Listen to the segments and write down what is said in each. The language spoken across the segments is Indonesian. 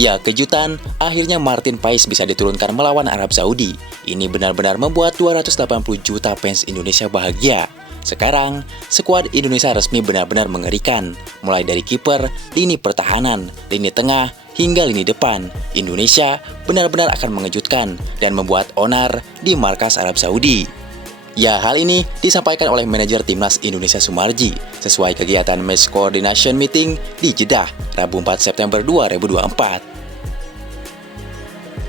Ya, kejutan, akhirnya Martin Paes bisa diturunkan melawan Arab Saudi. Ini benar-benar membuat 280 juta fans Indonesia bahagia. Sekarang, skuad Indonesia resmi benar-benar mengerikan. Mulai dari kiper, lini pertahanan, lini tengah, hingga lini depan. Indonesia benar-benar akan mengejutkan dan membuat onar di markas Arab Saudi. Ya, hal ini disampaikan oleh manajer Timnas Indonesia Sumarji sesuai kegiatan Match Coordination Meeting di Jeddah, Rabu 4 September 2024.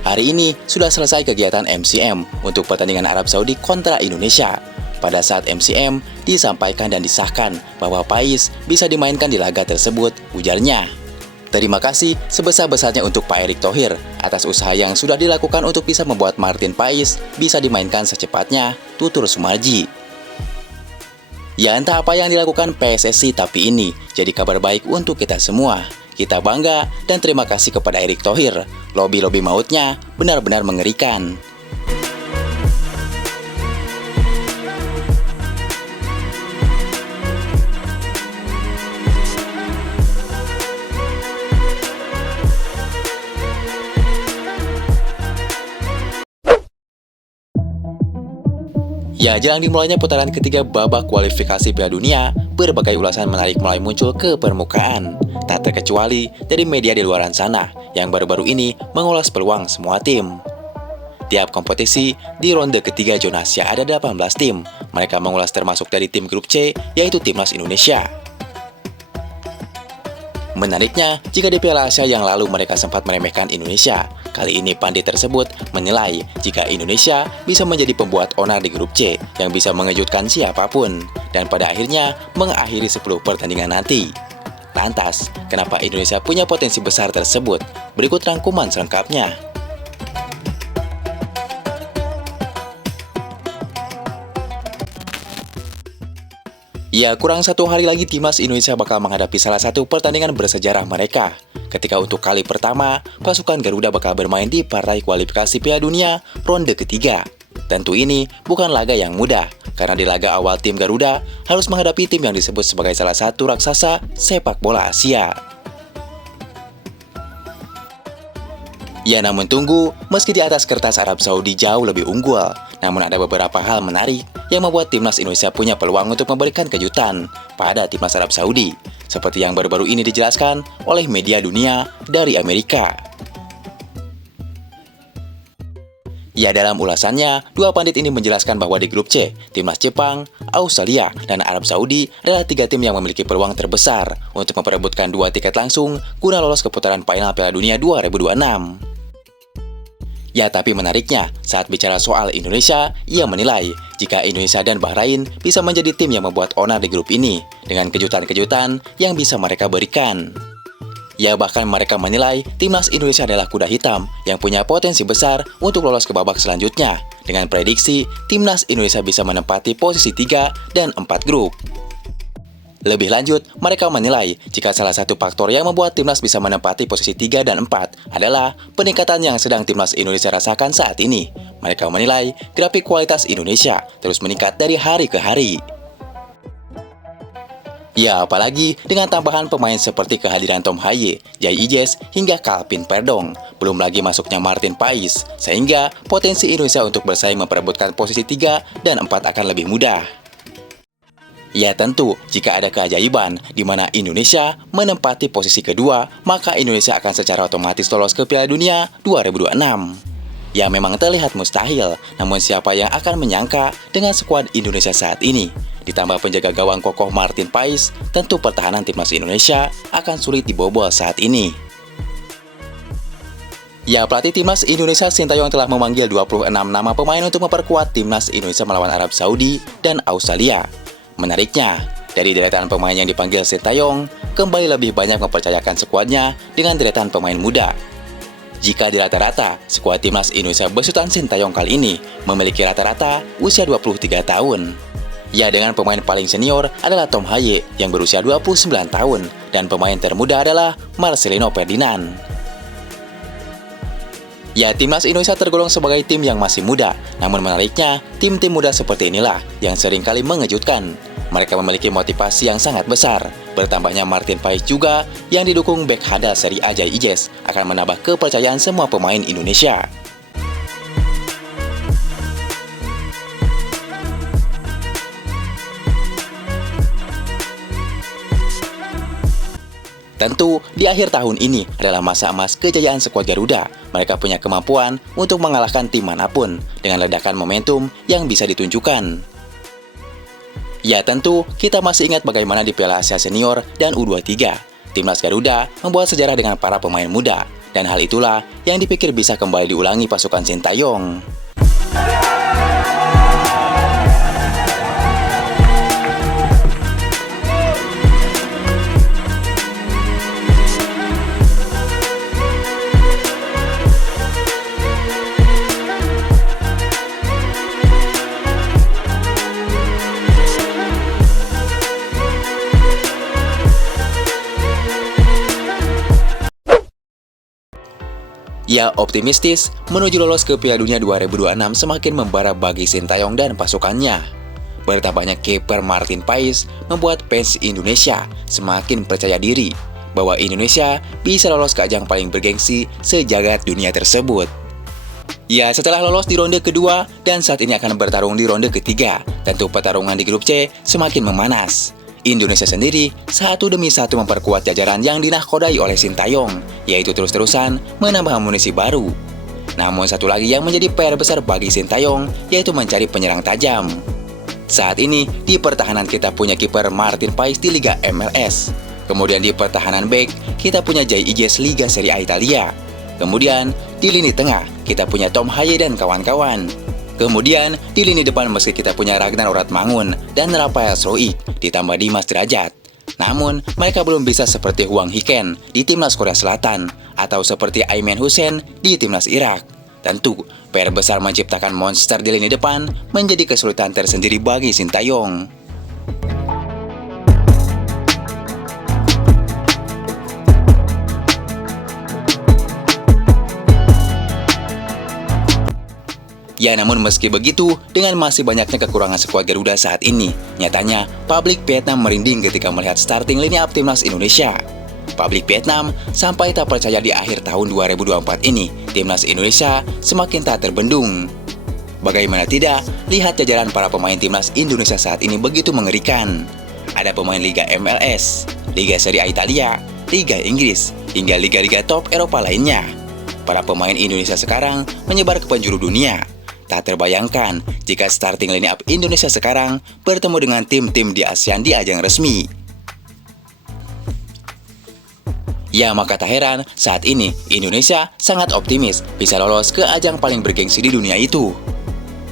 Hari ini sudah selesai kegiatan MCM untuk pertandingan Arab Saudi kontra Indonesia. Pada saat MCM, disampaikan dan disahkan bahwa Paes bisa dimainkan di laga tersebut, ujarnya. Terima kasih sebesar-besarnya untuk Pak Erick Thohir atas usaha yang sudah dilakukan untuk bisa membuat Martin Paes bisa dimainkan secepatnya, tutur Sumarji. Ya, entah apa yang dilakukan PSSI, tapi ini jadi kabar baik untuk kita semua. Kita bangga dan terima kasih kepada Erick Thohir. Lobi-lobi mautnya benar-benar mengerikan. Ya, jelang dimulainya putaran ketiga babak kualifikasi Piala Dunia, berbagai ulasan menarik mulai muncul ke permukaan. Tak terkecuali dari media di luar sana, yang baru-baru ini mengulas peluang semua tim. Tiap kompetisi, di ronde ketiga zona Asia ada 18 tim. Mereka mengulas termasuk dari tim grup C, yaitu Timnas Indonesia. Menariknya, jika di Piala Asia yang lalu mereka sempat meremehkan Indonesia, kali ini pandit tersebut menilai jika Indonesia bisa menjadi pembuat onar di grup C yang bisa mengejutkan siapapun, dan pada akhirnya mengakhiri 10 pertandingan nanti. Lantas, kenapa Indonesia punya potensi besar tersebut? Berikut rangkuman selengkapnya. Ya, kurang 1 hari lagi Timnas Indonesia bakal menghadapi salah satu pertandingan bersejarah mereka. Ketika untuk kali pertama, pasukan Garuda bakal bermain di partai kualifikasi Piala Dunia ronde ketiga. Tentu ini bukan laga yang mudah, karena di laga awal tim Garuda harus menghadapi tim yang disebut sebagai salah satu raksasa sepak bola Asia. Ya, namun tunggu, meski di atas kertas Arab Saudi jauh lebih unggul, namun ada beberapa hal menarik yang membuat Timnas Indonesia punya peluang untuk memberikan kejutan pada Timnas Arab Saudi, seperti yang baru-baru ini dijelaskan oleh media dunia dari Amerika. Ya, dalam ulasannya, dua pandit ini menjelaskan bahwa di grup C, Timnas Jepang, Australia, dan Arab Saudi adalah 3 tim yang memiliki peluang terbesar untuk memperebutkan 2 tiket langsung guna lolos ke putaran final Piala Dunia 2026. Ya, tapi menariknya, saat bicara soal Indonesia, ia menilai jika Indonesia dan Bahrain bisa menjadi tim yang membuat onar di grup ini dengan kejutan-kejutan yang bisa mereka berikan. Ya, bahkan mereka menilai Timnas Indonesia adalah kuda hitam yang punya potensi besar untuk lolos ke babak selanjutnya dengan prediksi Timnas Indonesia bisa menempati posisi 3 dan 4 grup. Lebih lanjut, mereka menilai jika salah satu faktor yang membuat Timnas bisa menempati posisi 3 dan 4 adalah peningkatan yang sedang Timnas Indonesia rasakan saat ini. Mereka menilai grafik kualitas Indonesia terus meningkat dari hari ke hari. Ya, apalagi dengan tambahan pemain seperti kehadiran Tom Haye, Jai Ijes, hingga Calvin Perdong, belum lagi masuknya Martin Paes, sehingga potensi Indonesia untuk bersaing memperebutkan posisi 3 dan 4 akan lebih mudah. Ya, tentu, jika ada keajaiban di mana Indonesia menempati posisi kedua, maka Indonesia akan secara otomatis lolos ke Piala Dunia 2026. Ya, memang terlihat mustahil, namun siapa yang akan menyangka dengan skuad Indonesia saat ini, ditambah penjaga gawang kokoh Martin Paes, tentu pertahanan Timnas Indonesia akan sulit dibobol saat ini. Ya, pelatih Timnas Indonesia Sintayong telah memanggil 26 nama pemain untuk memperkuat Timnas Indonesia melawan Arab Saudi dan Australia. Menariknya, dari deretan pemain yang dipanggil Sintayong, kembali lebih banyak mempercayakan skuadnya dengan deretan pemain muda. Jika di rata-rata, skuad Timnas Indonesia besutan Sintayong kali ini memiliki rata-rata usia 23 tahun. Ya, dengan pemain paling senior adalah Tom Haye yang berusia 29 tahun, dan pemain termuda adalah Marcelino Ferdinand. Ya, Timnas Indonesia tergolong sebagai tim yang masih muda, namun menariknya, tim-tim muda seperti inilah yang seringkali mengejutkan. Mereka memiliki motivasi yang sangat besar, Bertambahnya Martin Paes juga yang didukung bek handal Serie A Jai Ijes akan menambah kepercayaan semua pemain Indonesia. Tentu, di akhir tahun ini adalah masa emas kejayaan skuad Garuda. Mereka punya kemampuan untuk mengalahkan tim manapun dengan ledakan momentum yang bisa ditunjukkan. Ya tentu, kita masih ingat bagaimana di Piala Asia Senior dan U23. Timnas Garuda membuat sejarah dengan para pemain muda. Dan hal itulah yang dipikir bisa kembali diulangi pasukan Sintayong. Ya optimistis, menuju lolos ke Piala Dunia 2026 semakin membara bagi Sintayong dan pasukannya. Bertambahnya kiper Martin Paes membuat fans Indonesia semakin percaya diri bahwa Indonesia bisa lolos ke ajang paling bergengsi sejagat dunia tersebut. Ya, setelah lolos di ronde kedua dan saat ini akan bertarung di ronde ketiga, tentu pertarungan di grup C semakin memanas. Indonesia sendiri satu demi satu memperkuat jajaran yang dinahkodai oleh Sintayong, yaitu terus-terusan menambah amunisi baru. Namun satu lagi yang menjadi PR besar bagi Sintayong, yaitu mencari penyerang tajam. Saat ini, di pertahanan kita punya kiper Martin Paes di Liga MLS. Kemudian di pertahanan bek, kita punya Jai Ijes Liga Serie A Italia. Kemudian, di lini tengah, kita punya Tom Haye dan kawan-kawan. Kemudian, di lini depan meski kita punya Ragnar Oratmangun dan Rafael Stroik, ditambah Dimas Derajat. Namun, mereka belum bisa seperti Hwang Hee-ken di Timnas Korea Selatan, atau seperti Ayman Hussein di Timnas Irak. Tentu, PR besar menciptakan monster di lini depan menjadi kesulitan tersendiri bagi Sintayong. Ya namun meski begitu, dengan masih banyaknya kekurangan skuad Garuda saat ini, nyatanya publik Vietnam merinding ketika melihat starting line up Timnas Indonesia. Publik Vietnam sampai tak percaya di akhir tahun 2024 ini, Timnas Indonesia semakin tak terbendung. Bagaimana tidak, lihat jajaran para pemain Timnas Indonesia saat ini begitu mengerikan. Ada pemain Liga MLS, Liga Serie A Italia, Liga Inggris, hingga liga-liga top Eropa lainnya. Para pemain Indonesia sekarang menyebar ke penjuru dunia. Tak terbayangkan jika starting line up Indonesia sekarang bertemu dengan tim-tim di ASEAN di ajang resmi. Ya maka tak heran saat ini Indonesia sangat optimis bisa lolos ke ajang paling bergengsi di dunia itu.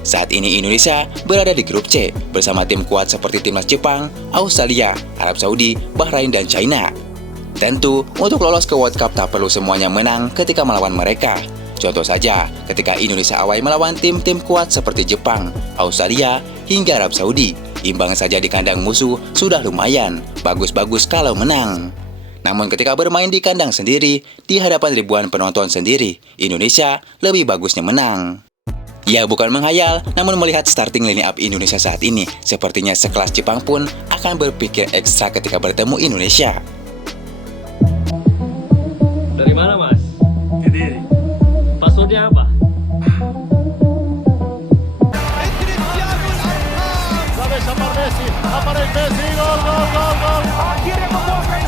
Saat ini Indonesia berada di grup C bersama tim kuat seperti timnas Jepang, Australia, Arab Saudi, Bahrain, dan China. Tentu untuk lolos ke World Cup tak perlu semuanya menang ketika melawan mereka. Contoh saja, ketika Indonesia awal melawan tim-tim kuat seperti Jepang, Australia, hingga Arab Saudi, imbang saja di kandang musuh sudah lumayan, bagus-bagus kalau menang. Namun ketika bermain di kandang sendiri, di hadapan ribuan penonton sendiri, Indonesia lebih bagusnya menang. Ya bukan menghayal, namun melihat starting line up Indonesia saat ini, sepertinya sekelas Jepang pun akan berpikir ekstra ketika bertemu Indonesia. Dari mana mas? Kediri. Passwordnya apa? Messi, aparece Messi, gol, gol, gol, gol. Akhirnya membuahkan